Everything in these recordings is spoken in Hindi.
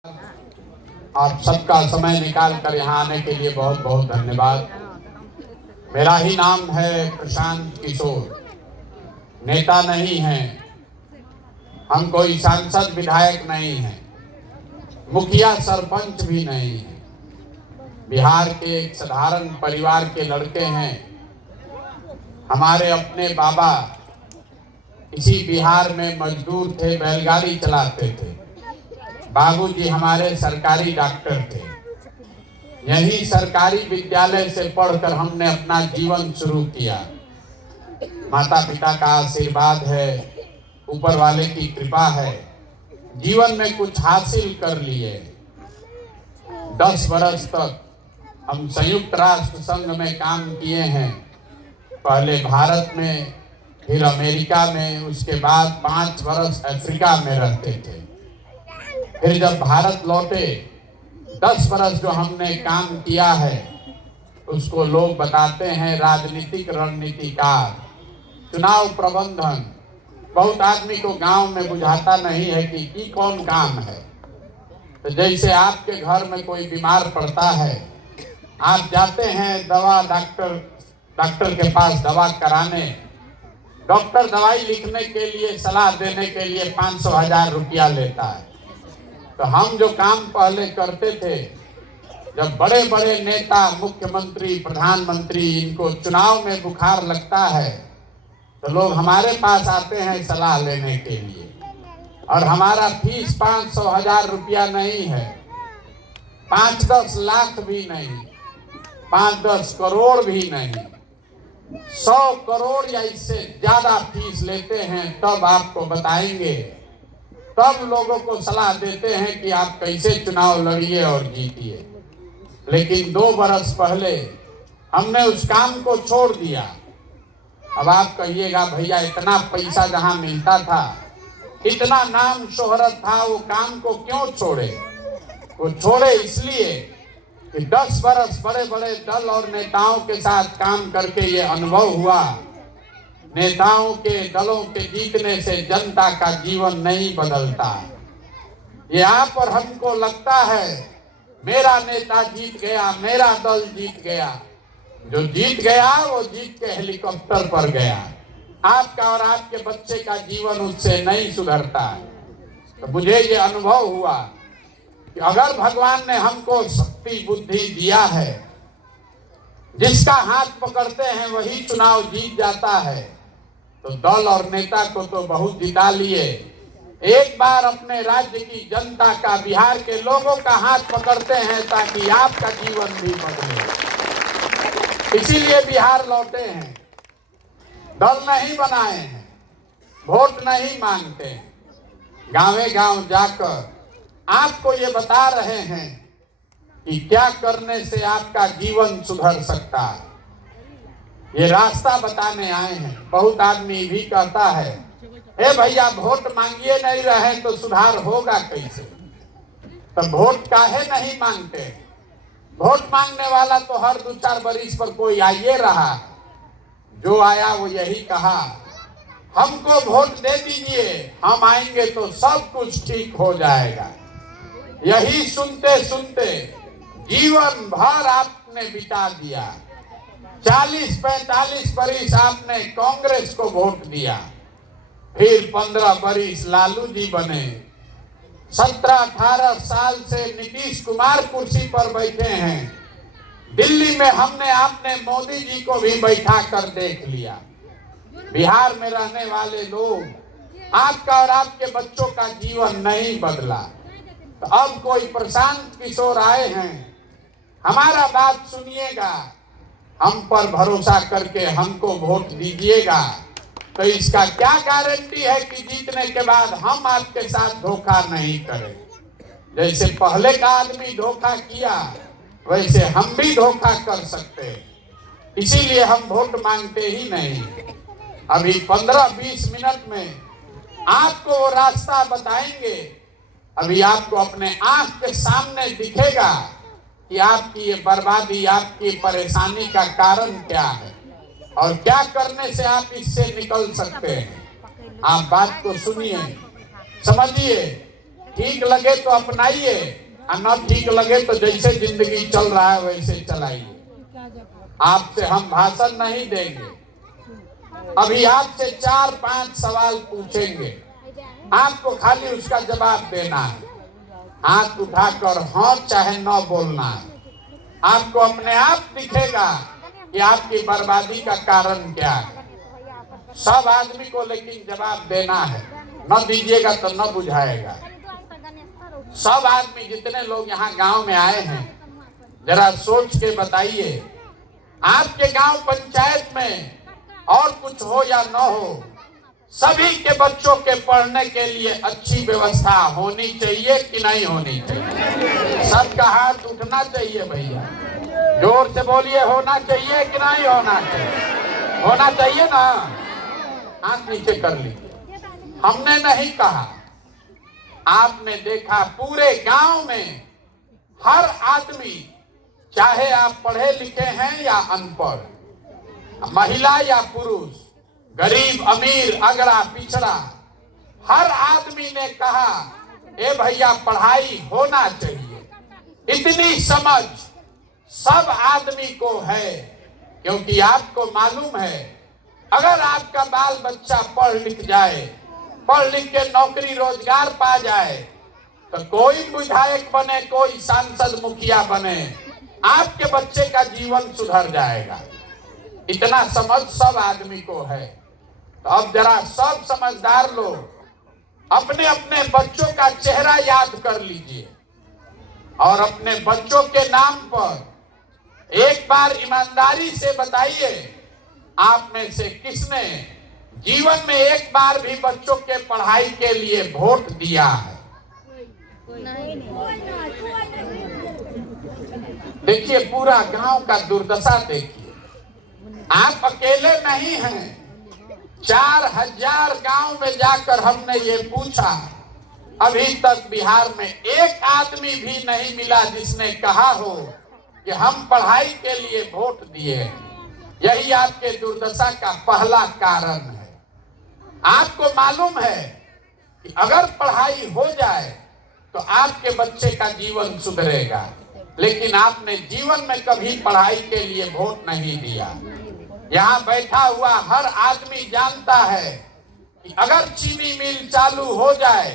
आप सबका समय निकाल कर यहाँ आने के लिए बहुत बहुत धन्यवाद। मेरा ही नाम है प्रशांत किशोर, नेता नहीं है, हम कोई सांसद विधायक नहीं है, मुखिया सरपंच भी नहीं है। बिहार के एक साधारण परिवार के लड़के हैं। हमारे अपने बाबा इसी बिहार में मजदूर थे, बैलगाड़ी चलाते थे। बाबूजी हमारे सरकारी डॉक्टर थे। यही सरकारी विद्यालय से पढ़कर हमने अपना जीवन शुरू किया। माता पिता का आशीर्वाद है, ऊपर वाले की कृपा है, जीवन में कुछ हासिल कर लिए। 10 वर्ष तक हम संयुक्त राष्ट्र संघ में काम किए हैं, पहले भारत में, फिर अमेरिका में, उसके बाद 5 वर्ष अफ्रीका में रहते थे। फिर जब भारत लौटे, 10 वर्ष जो हमने काम किया है उसको लोग बताते हैं राजनीतिक रणनीतिकार, चुनाव प्रबंधन। बहुत आदमी को गांव में बुझाता नहीं है कि कौन काम है। तो जैसे आपके घर में कोई बीमार पड़ता है, आप जाते हैं डॉक्टर के पास दवा कराने, डॉक्टर दवाई लिखने के लिए, सलाह देने के लिए 500,000 रुपया लेता है। तो हम जो काम पहले करते थे, जब बड़े बड़े नेता, मुख्यमंत्री, प्रधानमंत्री, इनको चुनाव में बुखार लगता है तो लोग हमारे पास आते हैं सलाह लेने के लिए। और हमारा फीस 500,000 रुपया नहीं है, 5-10 लाख भी नहीं, 5-10 करोड़ भी नहीं, 100 करोड़ या इससे ज्यादा फीस लेते हैं। तब आपको बताएंगे, तब लोगों को सलाह देते हैं कि आप कैसे चुनाव लड़िए और जीतिए। लेकिन 2 वर्ष पहले हमने उस काम को छोड़ दिया। अब आप कहिएगा भैया इतना पैसा जहां मिलता था, इतना नाम शोहरत था, वो काम को क्यों छोड़े? वो छोड़े इसलिए कि 10 वर्ष बड़े बड़े दल और नेताओं के साथ काम करके ये अनुभव हुआ, नेताओं के, दलों के जीतने से जनता का जीवन नहीं बदलता। यहाँ पर हमको लगता है मेरा नेता जीत गया, मेरा दल जीत गया। जो जीत गया वो जीत के हेलीकॉप्टर पर गया। आपका और आपके बच्चे का जीवन उससे नहीं सुधरता। तो मुझे ये अनुभव हुआ कि अगर भगवान ने हमको शक्ति बुद्धि दिया है, जिसका हाथ पकड़ते हैं वही चुनाव जीत जाता है। तो दल और नेता को तो बहुत जिता लिए, एक बार अपने राज्य की जनता का, बिहार के लोगों का हाथ पकड़ते हैं ताकि आपका जीवन भी बदले। इसीलिए बिहार लौटे हैं, दल नहीं बनाए हैं, वोट नहीं मांगते हैं, गांवे गांव जाकर आपको ये बता रहे हैं कि क्या करने से आपका जीवन सुधर सकता है। ये रास्ता बताने आए हैं। बहुत आदमी भी कहता है, ए भैया वोट मांगिए नहीं रहे तो सुधार होगा कैसे? तो वोट काहे नहीं मांगते? वोट मांगने वाला तो हर 2-4 बरिस पर कोई आइए रहा। जो आया वो यही कहा, हमको वोट दे दीजिए, हम आएंगे तो सब कुछ ठीक हो जाएगा। यही सुनते सुनते जीवन भर आपने बिता दिया। 40-45 बरिस आपने कांग्रेस को वोट दिया, फिर 15 बरिस लालू जी बने, 17-18 साल से नीतीश कुमार कुर्सी पर बैठे हैं। दिल्ली में हमने आपने मोदी जी को भी बैठा कर देख लिया। बिहार में रहने वाले लोग, आपका और आपके बच्चों का जीवन नहीं बदला। तो अब कोई प्रशांत किशोर आए हैं, हमारा बात सुनिएगा, हम पर भरोसा करके हमको वोट दीजिएगा। तो इसका क्या गारंटी है कि जीतने के बाद हम आपके साथ धोखा नहीं करें? जैसे पहले का आदमी धोखा किया, वैसे हम भी धोखा कर सकते हैं। इसीलिए हम वोट मांगते ही नहीं। अभी 15-20 मिनट में आपको वो रास्ता बताएंगे। अभी आपको अपने आंख के सामने दिखेगा कि आपकी ये बर्बादी, आपकी परेशानी का कारण क्या है और क्या करने से आप इससे निकल सकते हैं। आप बात को सुनिए, समझिए ठीक लगे तो अपनाइए, और न ठीक लगे तो जैसे जिंदगी चल रहा है वैसे चलाइए। आपसे हम भाषण नहीं देंगे। अभी आपसे 4-5 सवाल पूछेंगे, आपको खाली उसका जवाब देना है। हाथ उठाकर हाँ चाहे न बोलना है। आपको अपने आप दिखेगा कि आपकी बर्बादी का कारण क्या है। सब आदमी को लेकिन जवाब देना है, न दीजिएगा तो न बुझाएगा। सब आदमी जितने लोग यहाँ गांव में आए हैं, जरा सोच के बताइए, आपके गांव पंचायत में और कुछ हो या न हो, सभी के बच्चों के पढ़ने के लिए अच्छी व्यवस्था होनी चाहिए कि नहीं होनी चाहिए? सबका हाथ उठना चाहिए भैया, जोर से बोलिए, होना चाहिए कि नहीं होना चाहिए? होना चाहिए ना। हाथ नीचे कर लीजिए। हमने नहीं कहा, आपने देखा पूरे गांव में हर आदमी, चाहे आप पढ़े लिखे हैं या अनपढ़, महिला या पुरुष, गरीब अमीर अगड़ा पिछड़ा, हर आदमी ने कहा ए भैया पढ़ाई होना चाहिए। इतनी समझ सब आदमी को है, क्योंकि आपको मालूम है अगर आपका बाल बच्चा पढ़ लिख जाए, पढ़ लिख के नौकरी रोजगार पा जाए, तो कोई विधायक बने, कोई सांसद मुखिया बने, आपके बच्चे का जीवन सुधर जाएगा। इतना समझ सब आदमी को है। तो अब जरा सब समझदार लोग अपने अपने बच्चों का चेहरा याद कर लीजिए और अपने बच्चों के नाम पर एक बार ईमानदारी से बताइए, आप में से किसने जीवन में एक बार भी बच्चों के पढ़ाई के लिए वोट दिया है? देखिए पूरा गांव का दुर्दशा देखिए। आप अकेले नहीं हैं, 4000 गांव में जाकर हमने ये पूछा, अभी तक बिहार में एक आदमी भी नहीं मिला जिसने कहा हो कि हम पढ़ाई के लिए वोट दिए। यही आपके दुर्दशा का पहला कारण है। आपको मालूम है कि अगर पढ़ाई हो जाए तो आपके बच्चे का जीवन सुधरेगा, लेकिन आपने जीवन में कभी पढ़ाई के लिए वोट नहीं दिया। यहाँ बैठा हुआ हर आदमी जानता है कि अगर चीनी मिल चालू हो जाए,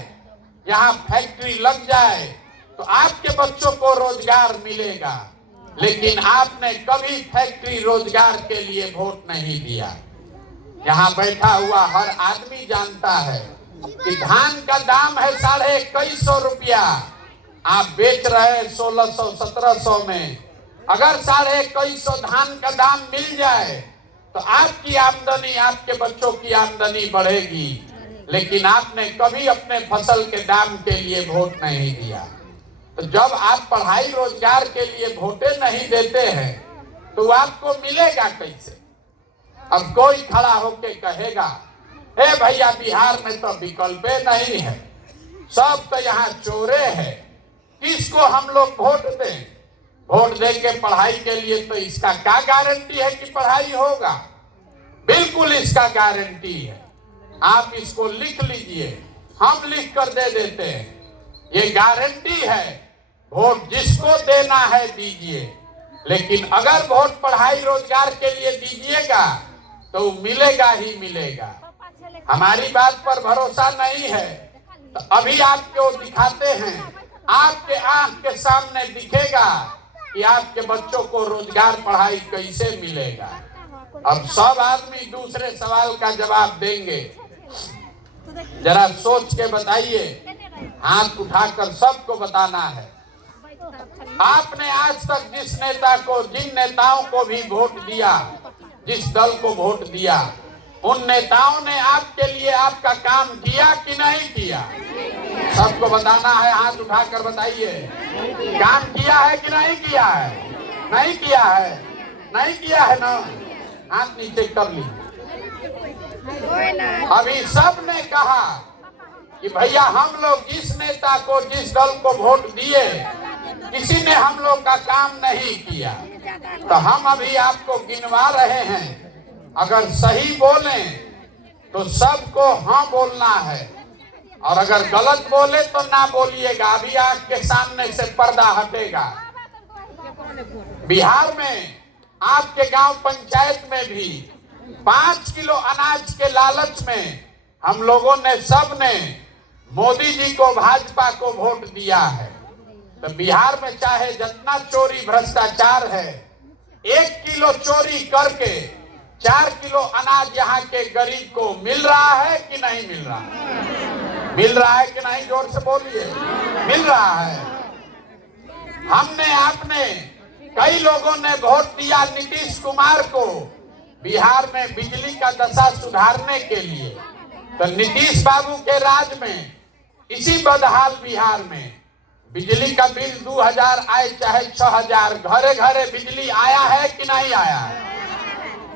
यहाँ फैक्ट्री लग जाए, तो आपके बच्चों को रोजगार मिलेगा, लेकिन आपने कभी फैक्ट्री रोजगार के लिए वोट नहीं दिया। यहाँ बैठा हुआ हर आदमी जानता है कि धान का दाम है 2150 रुपया, आप बेच रहे 1600-1700 में। अगर 2150 धान का दाम मिल जाए तो आपकी आमदनी, आपके बच्चों की आमदनी बढ़ेगी, लेकिन आपने कभी अपने फसल के दाम के लिए वोट नहीं दिया। तो जब आप पढ़ाई रोजगार के लिए वोटे नहीं देते हैं तो आपको मिलेगा कैसे? अब कोई खड़ा होके कहेगा ए भैया बिहार में तो विकल्प नहीं है, सब तो यहाँ चोरे हैं, किसको हम लोग वोट दें? वोट दे के पढ़ाई के लिए तो इसका क्या गारंटी है कि पढ़ाई होगा? बिल्कुल इसका गारंटी है। आप इसको लिख लीजिए, हम लिख कर दे देते हैं। ये गारंटी है, वोट जिसको देना है दीजिए, लेकिन अगर वोट पढ़ाई रोजगार के लिए दीजिएगा तो मिलेगा ही मिलेगा। हमारी बात पर भरोसा नहीं है तो अभी आपको दिखाते हैं, आपके आंख के सामने दिखेगा कि आपके बच्चों को रोजगार पढ़ाई कैसे मिलेगा। अब सब आदमी दूसरे सवाल का जवाब देंगे, जरा सोच के बताइए, हाथ उठाकर सबको बताना है। आपने आज तक जिस नेता को, जिन नेताओं को भी वोट दिया, जिस दल को वोट दिया, उन नेताओं ने आपके लिए आपका काम किया कि नहीं किया? सबको बताना है, हाथ उठाकर बताइए, काम किया है कि नहीं किया है? नहीं किया है, नहीं किया है ना? हाथ नीचे कर लीजिए। अभी सब ने कहा कि भैया हम लोग जिस नेता को, जिस दल को वोट दिए, किसी ने हम लोग का काम नहीं किया। तो हम अभी आपको गिनवा रहे हैं, अगर सही बोलें तो सबको हाँ बोलना है और अगर गलत बोले तो ना बोलिएगा, अभी आंख के सामने से पर्दा हटेगा। बिहार में आपके गांव पंचायत में भी 5 किलो अनाज के लालच में हम लोगों ने सबने मोदी जी को, भाजपा को वोट दिया है। तो बिहार में चाहे जितना चोरी भ्रष्टाचार है, 1 किलो चोरी करके 4 किलो अनाज यहाँ के गरीब को मिल रहा है कि नहीं मिल रहा है? मिल रहा है कि नहीं? जोर से बोलिए। मिल रहा है। हमने, आपने, कई लोगों ने वोट दिया नीतीश कुमार को बिहार में बिजली का दशा सुधारने के लिए। तो नीतीश बाबू के राज में इसी बदहाल बिहार में बिजली का बिल 2000 आए चाहे 6000, घरे घरे बिजली आया है कि नहीं आया है?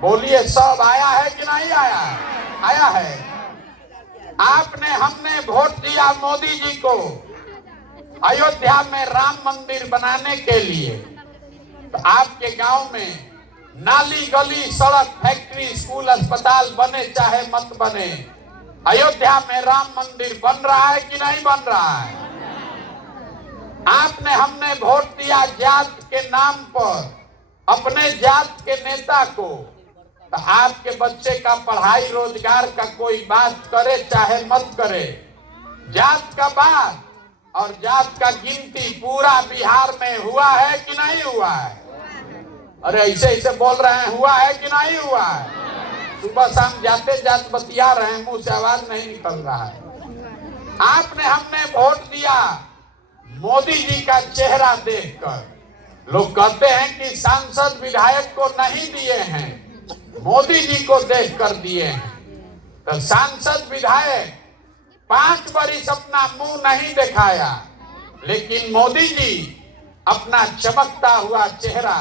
बोलिए, सब आया है कि नहीं आया है? आया है। आपने, हमने वोट दिया मोदी जी को अयोध्या में राम मंदिर बनाने के लिए। तो आपके गांव में नाली, गली, सड़क, फैक्ट्री, स्कूल, अस्पताल बने चाहे मत बने, अयोध्या में राम मंदिर बन रहा है कि नहीं बन रहा है? आपने, हमने वोट दिया जात के नाम पर अपने जात के नेता को। तो आपके बच्चे का पढ़ाई रोजगार का कोई बात करे चाहे मत करे, जात का बात और जात का गिनती पूरा बिहार में हुआ है कि नहीं हुआ है? अरे ऐसे ऐसे बोल रहे हैं, हुआ है कि नहीं हुआ है? सुबह शाम जाते जात बतिया रहे हैं, मुंह से आवाज नहीं निकल रहा है। आपने, हमने वोट दिया मोदी जी का चेहरा देखकर। लोग कहते हैं कि सांसद विधायक को नहीं दिए हैं, मोदी जी को देखकर दिए हैं। तो सांसद विधायक 5 बरिस अपना मुंह नहीं दिखाया, लेकिन मोदी जी अपना चमकता हुआ चेहरा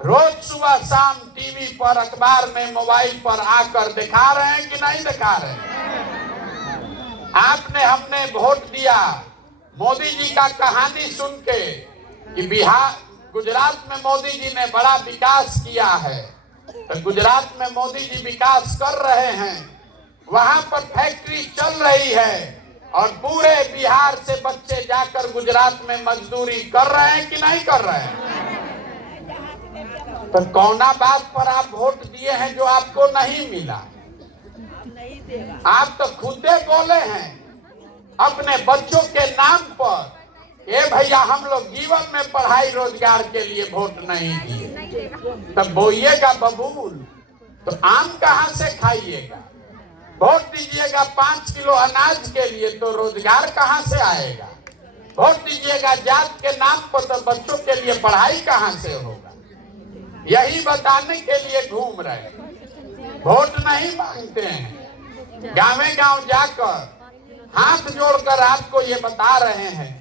रोज सुबह शाम टीवी पर, अखबार में, मोबाइल पर आकर दिखा रहे हैं कि नहीं दिखा रहे हैं? आपने, हमने वोट दिया मोदी जी का कहानी सुन के कि बिहार, गुजरात में मोदी जी ने बड़ा विकास किया है। तो गुजरात में मोदी जी विकास कर रहे हैं, वहां पर फैक्ट्री चल रही है और पूरे बिहार से बच्चे जाकर गुजरात में मजदूरी कर रहे हैं कि नहीं कर रहे हैं? तो कौना बात पर आप वोट दिए हैं जो आपको नहीं मिला? आप तो खुदे बोले हैं अपने बच्चों के नाम पर, ए भैया हम लोग जीवन में पढ़ाई रोजगार के लिए वोट नहीं दिए। तब बोइएगा बबूल तो आम कहां से खाइएगा? वोट दीजिएगा 5 किलो अनाज के लिए तो रोजगार कहां से आएगा? वोट दीजिएगा जात के नाम पर तो बच्चों के लिए पढ़ाई कहां से होगा? यही बताने के लिए घूम रहे, वोट नहीं मांगते हैं। गाँव गाँव जाकर हाथ जोड़कर आपको ये बता रहे हैं,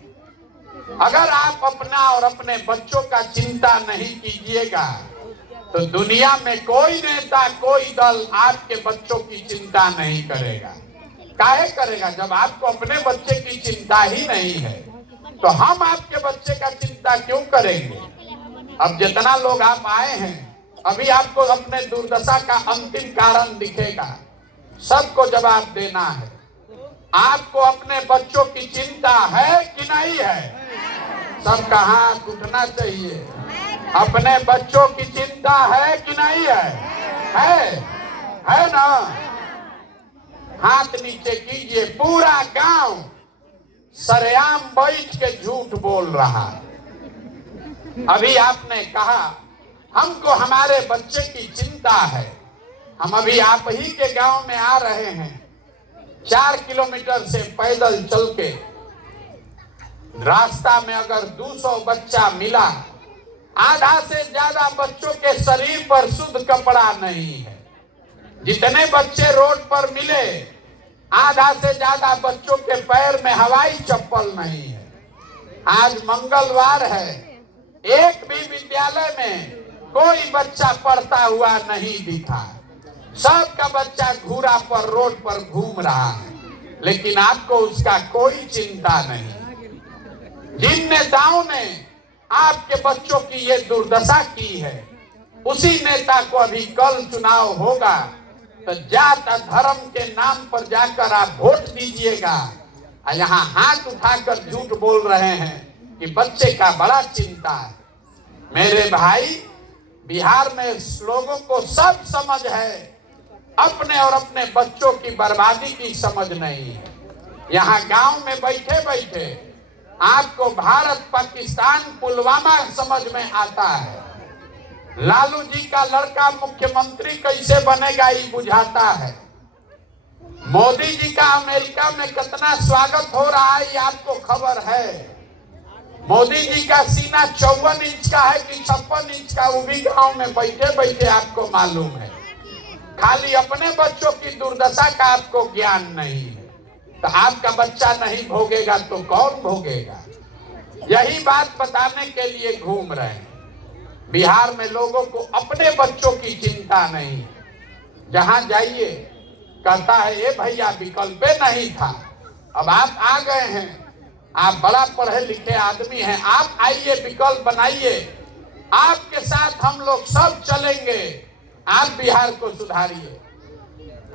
अगर आप अपना और अपने बच्चों का चिंता नहीं कीजिएगा तो दुनिया में कोई नेता, कोई दल आपके बच्चों की चिंता नहीं करेगा। काहे करेगा? जब आपको अपने बच्चे की चिंता ही नहीं है तो हम आपके बच्चे का चिंता क्यों करेंगे? अब जितना लोग आप आए हैं, अभी आपको अपने दुर्दशा का अंतिम कारण दिखेगा। सबको जवाब देना है। आपको अपने बच्चों की चिंता है कि नहीं है? सबका हाथ उठना चाहिए। अपने बच्चों की चिंता है कि नहीं है? है ना? हाथ नीचे कीजिए। पूरा गांव सरेआम बैठ के झूठ बोल रहा है। अभी आपने कहा हमको हमारे बच्चे की चिंता है। हम अभी आप ही के गांव में आ रहे हैं, 4 किलोमीटर से पैदल चल के। रास्ता में अगर 200 बच्चा मिला, आधा से ज्यादा बच्चों के शरीर पर शुद्ध कपड़ा नहीं है। जितने बच्चे रोड पर मिले, आधा से ज्यादा बच्चों के पैर में हवाई चप्पल नहीं है। आज मंगलवार है, एक भी विद्यालय में कोई बच्चा पढ़ता हुआ नहीं दिखा। सबका बच्चा घूरा पर, रोड पर घूम रहा है, लेकिन आपको उसका कोई चिंता नहीं। जिन नेताओं ने आपके बच्चों की ये दुर्दशा की है, उसी नेता को अभी कल चुनाव होगा तो जात धर्म के नाम पर जाकर आप वोट दीजिएगा। यहाँ हाथ उठाकर झूठ बोल रहे हैं कि बच्चे का बड़ा चिंता है। मेरे भाई, बिहार में लोगों को सब समझ है, अपने और अपने बच्चों की बर्बादी की समझ नहीं है। यहाँ गांव में बैठे बैठे आपको भारत पाकिस्तान पुलवामा समझ में आता है। लालू जी का लड़का मुख्यमंत्री कैसे बनेगा ये बुझाता है। मोदी जी का अमेरिका में कितना स्वागत हो रहा है ये आपको खबर है। मोदी जी का सीना 54 इंच का है कि 56 इंच का, वो भी गांव में बैठे बैठे आपको मालूम है। खाली अपने बच्चों की दुर्दशा का आपको ज्ञान नहीं है। तो आपका बच्चा नहीं भोगेगा तो कौन भोगेगा? यही बात बताने के लिए घूम रहे हैं। बिहार में लोगों को अपने बच्चों की चिंता नहीं। जहां जाइए कहता है ये भैया विकल्प नहीं था, अब आप आ गए हैं, आप बड़ा पढ़े लिखे आदमी हैं, आप आइए विकल्प बनाइए, आपके साथ हम लोग सब चलेंगे, आप बिहार को सुधारिए।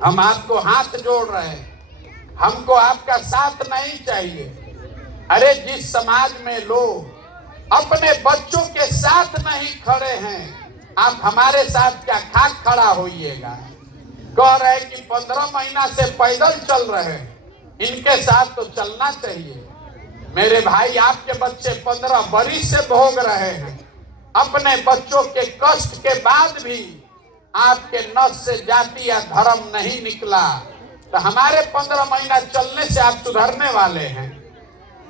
हम आपको हाथ जोड़ रहे हैं, हमको आपका साथ नहीं चाहिए। अरे जिस समाज में लोग अपने बच्चों के साथ नहीं खड़े हैं, आप हमारे साथ क्या खाक खड़ा होइएगा? कह रहे कि 15 महीना से पैदल चल रहे हैं, इनके साथ तो चलना चाहिए। मेरे भाई, आपके बच्चे 15 बरिस से भोग रहे हैं, अपने बच्चों के कष्ट के बाद भी आपके नस से जाति या धर्म नहीं निकला। तो हमारे 15 महीना चलने से आप सुधरने वाले हैं?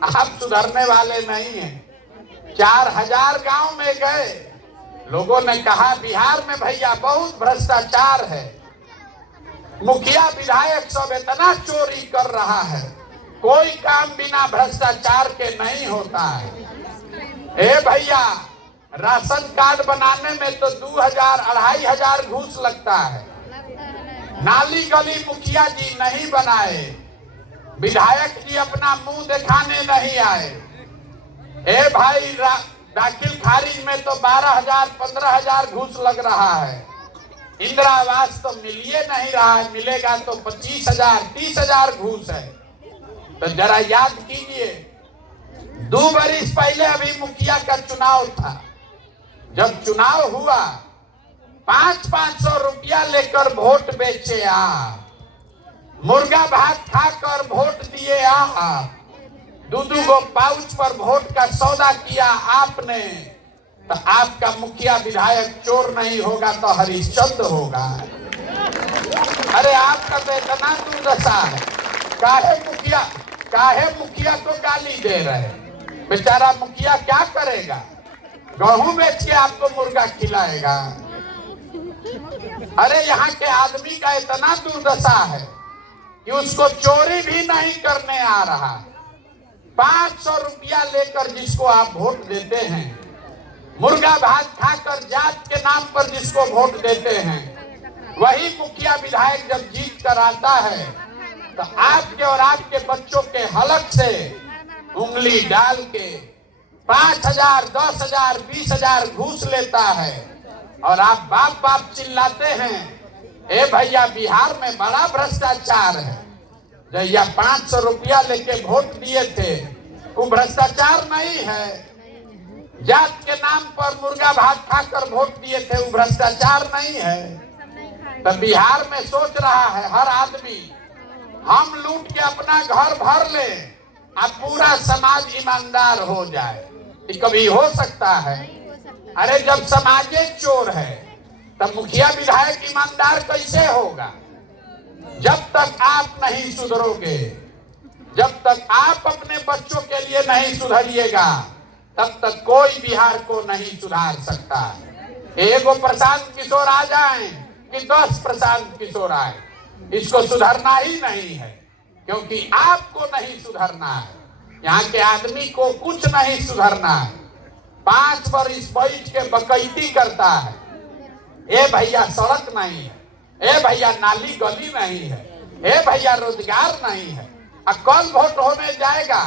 आप सुधरने वाले नहीं हैं। 4000 गांव में गए, लोगों ने कहा बिहार में भैया बहुत भ्रष्टाचार है, मुखिया विधायक सब इतना चोरी कर रहा है, कोई काम बिना भ्रष्टाचार के नहीं होता है। ए भैया, राशन कार्ड बनाने में तो 2000-2500 घूस लगता है। नाली गली मुखिया जी नहीं बनाए, विधायक जी अपना मुंह दिखाने नहीं आए। ए भाई, दाखिल खारिज में तो 12,000-15,000 घूस लग रहा है। इंदिरा आवास तो मिलिए नहीं रहा है, मिलेगा तो 25,000-30,000 घूस है। तो जरा याद कीजिए, 2 बरिस पहले अभी मुखिया का चुनाव था, जब चुनाव हुआ 500-500 रुपया लेकर वोट बेचे आप, मुर्गा भात खाकर वोट दिए आप, 2-2 गो पाउच पर वोट का सौदा किया आपने। तो आपका मुखिया विधायक चोर नहीं होगा तो हरिश्चंद्र होगा। अरे आपका तो इतना दुर्दशा है, काहे मुखिया को गाली दे रहे? बेचारा मुखिया क्या करेगा? गेहूं बेच के आपको मुर्गा खिलाएगा? अरे यहाँ के आदमी का इतना दुर्दशा है कि उसको चोरी भी नहीं करने आ रहा। 500 रुपया लेकर जिसको आप वोट देते हैं, मुर्गा भात खाकर जात के नाम पर जिसको वोट देते हैं, वही मुखिया विधायक जब जीत कर आता है तो आपके और आपके बच्चों के हलक से उंगली डाल के 5,000, 10,000, 20,000 घूस लेता है और आप बाप बाप चिल्लाते हैं। ए भैया, बिहार में बड़ा भ्रष्टाचार है। जैया 500 रुपया लेके वोट दिए थे, वो भ्रष्टाचार नहीं है। जात के नाम पर मुर्गा भात खाकर वोट दिए थे, वो भ्रष्टाचार नहीं है। तो बिहार में सोच रहा है हर आदमी, हम लूट के अपना घर भर ले, अब पूरा समाज ईमानदार हो जाए। कभी हो सकता है? अरे जब समाज चोर है तब मुखिया विधायक ईमानदार कैसे होगा? जब तक आप नहीं सुधरोगे, जब तक आप अपने बच्चों के लिए नहीं सुधरिएगा, तब तक कोई बिहार को नहीं सुधार सकता। एगो प्रशांत किशोर आ जाए कि 10 प्रशांत किशोर आए, इसको सुधरना ही नहीं है, क्योंकि आपको नहीं सुधरना है। यहाँ के आदमी को कुछ नहीं सुधरना है। 5 बरिस बैठ के बकैती करता है। ए भैया, सड़क नहीं है, ए भैया नाली गली नहीं है, ए भैया रोजगार नहीं है। अब कल वोट होने जाएगा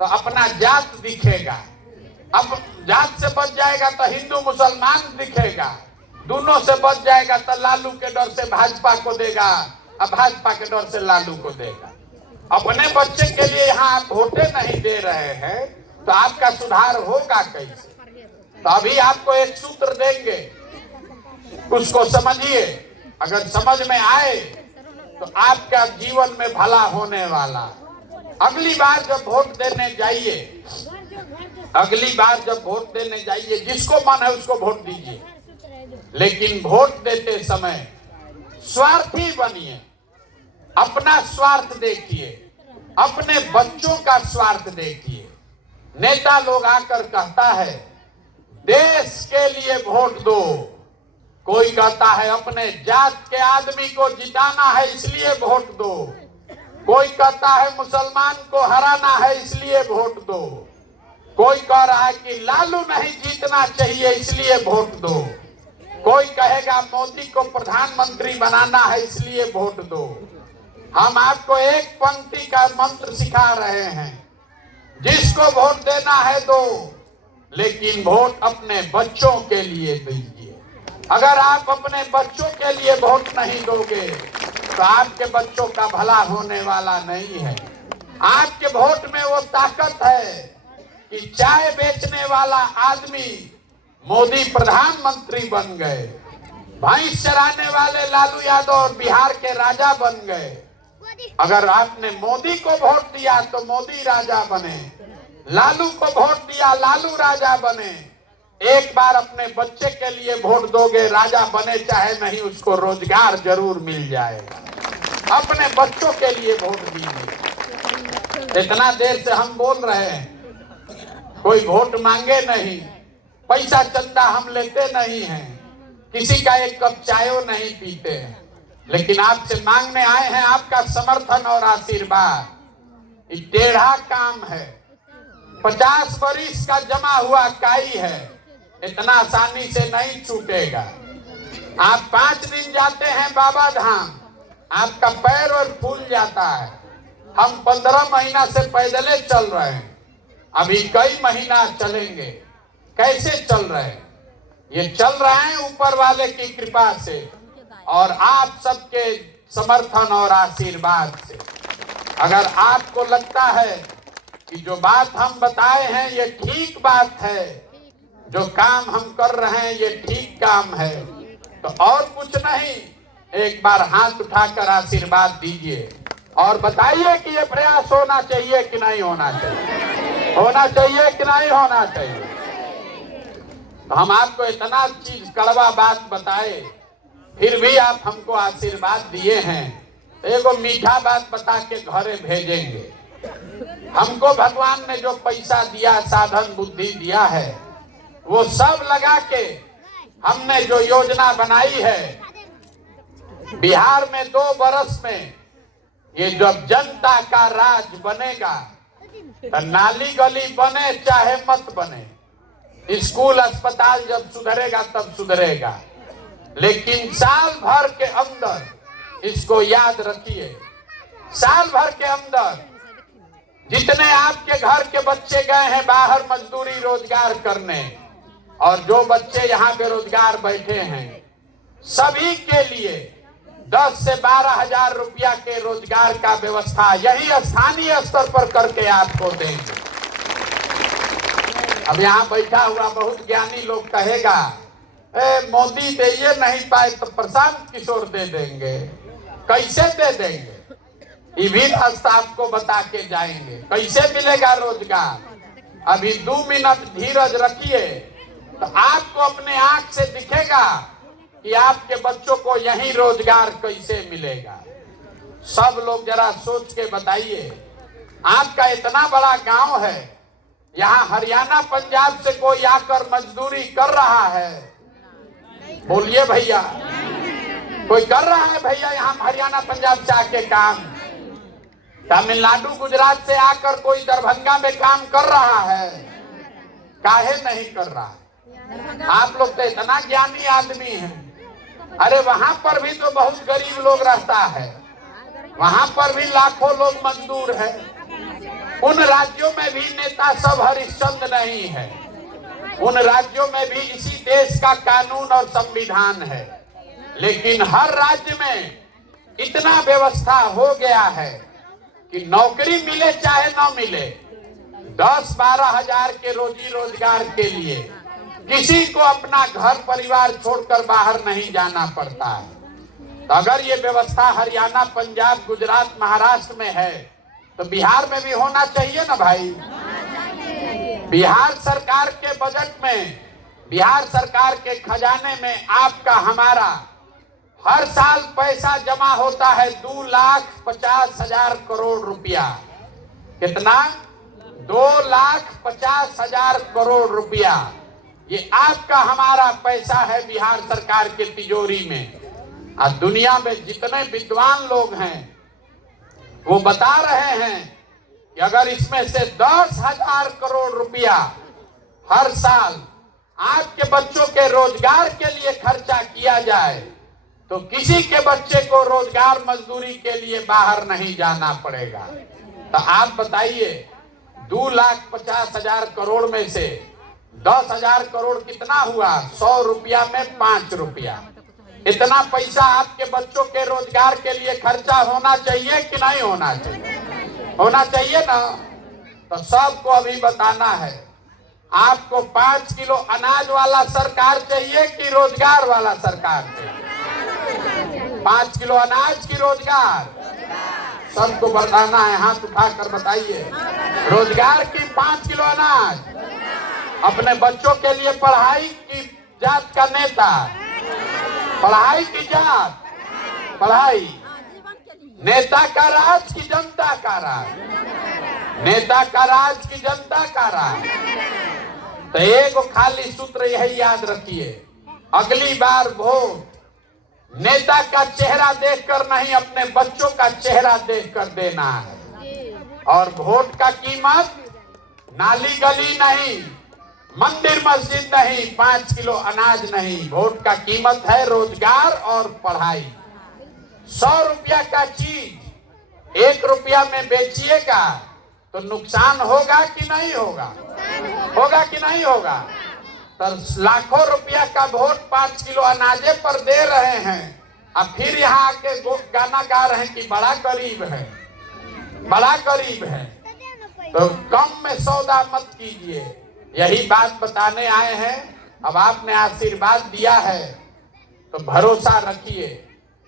तो अपना जात दिखेगा, अब जात से बच जाएगा तो हिंदू मुसलमान दिखेगा, दोनों से बच जाएगा तो लालू के डर से भाजपा को देगा, अब भाजपा के डर से लालू को देगा। अपने बच्चे के लिए यहाँ आप वोटे नहीं दे रहे हैं तो आपका सुधार होगा कैसे? तो अभी आपको एक सूत्र देंगे, उसको समझिए। अगर समझ में आए तो आपका जीवन में भला होने वाला। अगली बार जब वोट देने जाइए, अगली बार जब वोट देने जाइए, जिसको मन है उसको वोट दीजिए, लेकिन वोट देते समय स्वार्थी बनिए। अपना स्वार्थ देखिए, अपने बच्चों का स्वार्थ देखिए। नेता लोग आकर कहता है देश के लिए वोट दो, कोई कहता है अपने जात के आदमी को जिताना है इसलिए वोट दो, कोई कहता है मुसलमान को हराना है इसलिए वोट दो, कोई कह रहा है कि लालू नहीं जीतना चाहिए इसलिए वोट दो, कोई कहेगा मोदी को प्रधानमंत्री बनाना है इसलिए वोट दो। हम आपको एक पंक्ति का मंत्र सिखा रहे हैं, जिसको वोट देना है दो, लेकिन वोट अपने बच्चों के लिए दीजिए। अगर आप अपने बच्चों के लिए वोट नहीं दोगे तो आपके बच्चों का भला होने वाला नहीं है। आपके वोट में वो ताकत है कि चाय बेचने वाला आदमी मोदी प्रधानमंत्री बन गए, भैंस चराने वाले लालू यादव और बिहार के राजा बन गए। अगर आपने मोदी को वोट दिया तो मोदी राजा बने, लालू को वोट दिया लालू राजा बने। एक बार अपने बच्चे के लिए वोट दोगे, राजा बने चाहे नहीं, उसको रोजगार जरूर मिल जाएगा। अपने बच्चों के लिए वोट दीजिए। इतना देर से हम बोल रहे हैं, कोई वोट मांगे नहीं, पैसा चंदा हम लेते नहीं हैं, किसी का एक कप चाय नहीं पीते हैं, लेकिन आपसे मांगने आए हैं आपका समर्थन और आशीर्वाद। ये टेढ़ा काम है, 50 बरिस का जमा हुआ काई है, इतना आसानी से नहीं छूटेगा। आप 5 दिन जाते हैं बाबा धाम, आपका पैर और फूल जाता है। हम 15 महीना से पैदले चल रहे हैं, अभी कई महीना चलेंगे। कैसे चल रहे हैं? ये चल रहे हैं ऊपर वाले की कृपा से और आप सबके समर्थन और आशीर्वाद से। अगर आपको लगता है कि जो बात हम बताए हैं ये ठीक बात है, जो काम हम कर रहे हैं ये ठीक काम है, तो और कुछ नहीं, एक बार हाथ उठाकर आशीर्वाद दीजिए और बताइए कि ये प्रयास होना चाहिए कि नहीं होना चाहिए, होना चाहिए कि नहीं होना चाहिए। तो हम आपको इतना चीज कड़वा बात बताए, फिर भी आप हमको आशीर्वाद दिए हैं, तो एगो मीठा बात बता के घरे भेजेंगे। हमको भगवान ने जो पैसा दिया, साधन बुद्धि दिया है, वो सब लगा के हमने जो योजना बनाई है, बिहार में 2 बरस में ये जब जनता का राज बनेगा तो नाली गली बने चाहे मत बने, स्कूल अस्पताल जब सुधरेगा तब सुधरेगा, लेकिन साल भर के अंदर इसको याद रखिए, साल भर के अंदर जितने आपके घर के बच्चे गए हैं बाहर मजदूरी रोजगार करने, और जो बच्चे यहाँ बेरोजगार बैठे हैं, सभी के लिए 10 से 12 हजार रुपया के रोजगार का व्यवस्था यही स्थानीय स्तर पर करके आपको देंगे। अब यहाँ बैठा हुआ बहुत ज्ञानी लोग कहेगा मोदी दे ये नहीं पाए तो प्रशांत किशोर दे देंगे। कैसे दे देंगे? ये भी रास्ता आपको बता के जाएंगे। कैसे मिलेगा रोजगार? अभी 2 मिनट धीरज रखिए तो आपको अपने आंख से दिखेगा कि आपके बच्चों को यही रोजगार कैसे मिलेगा। सब लोग जरा सोच के बताइए, आपका इतना बड़ा गांव है, यहाँ हरियाणा पंजाब से कोई आकर मजदूरी कर रहा है? बोलिए भैया, कोई कर रहा है भैया यहाँ हरियाणा पंजाब से आके काम? तमिलनाडु गुजरात से आकर कोई दरभंगा में काम कर रहा है? काहे नहीं कर रहा? आप लोग तो इतना ज्ञानी आदमी हैं। अरे वहां पर भी तो बहुत गरीब लोग रहता है, वहां पर भी लाखों लोग मजदूर है। उन राज्यों में भी नेता सब हरिश्चंद्र नहीं है, उन राज्यों में भी इसी देश का कानून और संविधान है, लेकिन हर राज्य में इतना व्यवस्था हो गया है कि नौकरी मिले चाहे ना मिले, 10-12 हजार के रोजी रोजगार के लिए किसी को अपना घर परिवार छोड़कर बाहर नहीं जाना पड़ता है। तो अगर ये व्यवस्था हरियाणा, पंजाब, गुजरात, महाराष्ट्र में है तो बिहार में भी होना चाहिए ना भाई। बिहार सरकार के बजट में, बिहार सरकार के खजाने में आपका हमारा हर साल पैसा जमा होता है 2,50,000 करोड़ रुपया। कितना? 2,50,000 करोड़ रुपया। ये आपका हमारा पैसा है बिहार सरकार के तिजोरी में। और दुनिया में जितने विद्वान लोग हैं वो बता रहे हैं कि अगर इसमें से 10,000 करोड़ रुपया हर साल आपके बच्चों के रोजगार के लिए खर्चा किया जाए तो किसी के बच्चे को रोजगार मजदूरी के लिए बाहर नहीं जाना पड़ेगा। तो आप बताइए, 2,50,000 करोड़ में से 10,000 करोड़ कितना हुआ? 100 रुपया में 5 रुपया। इतना पैसा आपके बच्चों के रोजगार के लिए खर्चा होना चाहिए कि नहीं होना चाहिए? होना चाहिए ना। तो सबको अभी बताना है, आपको 5 किलो अनाज वाला सरकार चाहिए कि रोजगार वाला सरकार चाहिए? 5 किलो अनाज की रोजगार? सबको बताना है, हाथ उठाकर बताइए। रोजगार की 5 किलो अनाज, अपने बच्चों के लिए पढ़ाई की जात का नेता, पढ़ाई की जात, पढ़ाई, नेता का राज की जनता का राज, नेता का राज की जनता का राज। तो एक खाली सूत्र यही याद रखिए, अगली बार वोट नेता का चेहरा देखकर नहीं, अपने बच्चों का चेहरा देखकर देना है। और वोट का कीमत नाली गली नहीं, मंदिर मस्जिद नहीं, 5 किलो अनाज नहीं। वोट का कीमत है रोजगार और पढ़ाई। 100 रुपया का चीज 1 रुपया में बेचिएगा तो नुकसान होगा कि नहीं होगा? होगा कि नहीं होगा? तो लाखों रुपया का वोट 5 किलो अनाजे पर दे रहे हैं, अब फिर यहाँ आके गाना गा रहे हैं कि बड़ा गरीब है, बड़ा गरीब है। तो कम में सौदा मत कीजिए, यही बात बताने आए हैं। अब आपने आशीर्वाद दिया है तो भरोसा रखिए,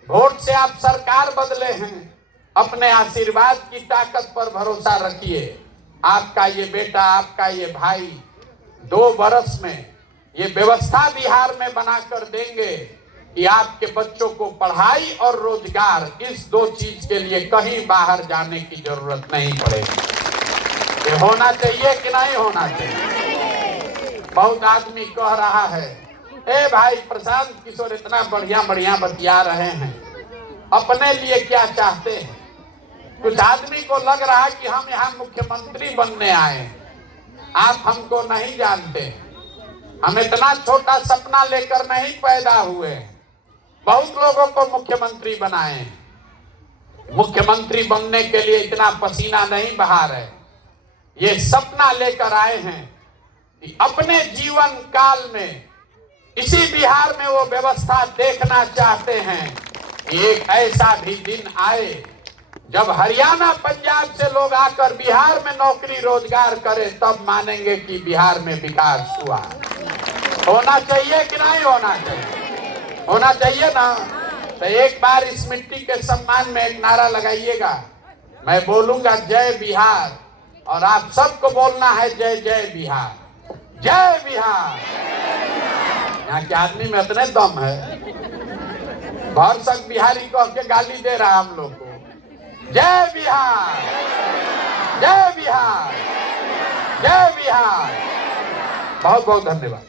वोट से आप सरकार बदले हैं, अपने आशीर्वाद की ताकत पर भरोसा रखिए। आपका ये बेटा, आपका ये भाई 2 बरस में ये व्यवस्था बिहार में बनाकर देंगे कि आपके बच्चों को पढ़ाई और रोजगार, इस 2 चीज के लिए कहीं बाहर जाने की जरूरत नहीं पड़ेगी। ये होना चाहिए कि नहीं होना चाहिए? बहुत आदमी कह रहा है, ए भाई प्रशांत किशोर इतना बढ़िया बढ़िया बतिया रहे हैं, अपने लिए क्या चाहते हैं? कुछ आदमी को लग रहा है कि हम यहाँ मुख्यमंत्री बनने आए, आप हमको नहीं जानते। हम इतना छोटा सपना लेकर नहीं पैदा हुए, बहुत लोगों को मुख्यमंत्री बनाए। मुख्यमंत्री बनने के लिए इतना पसीना नहीं बहा रहे, ये सपना लेकर आए हैं कि अपने जीवन काल में इसी बिहार में वो व्यवस्था देखना चाहते हैं कि एक ऐसा भी दिन आए जब हरियाणा, पंजाब से लोग आकर बिहार में नौकरी रोजगार करें, तब मानेंगे कि बिहार में विकास हुआ। होना चाहिए कि नहीं होना चाहिए? होना चाहिए ना। तो एक बार इस मिट्टी के सम्मान में एक नारा लगाइएगा, मैं बोलूंगा जय बिहार और आप सबको बोलना है जय जय बिहार, जय बिहार। यहाँ के आदमी में इतने दम है, भर सक बिहारी कह के गाली दे रहा हम लोग को। जय बिहार, जय बिहार, जय बिहार। बहुत बहुत धन्यवाद।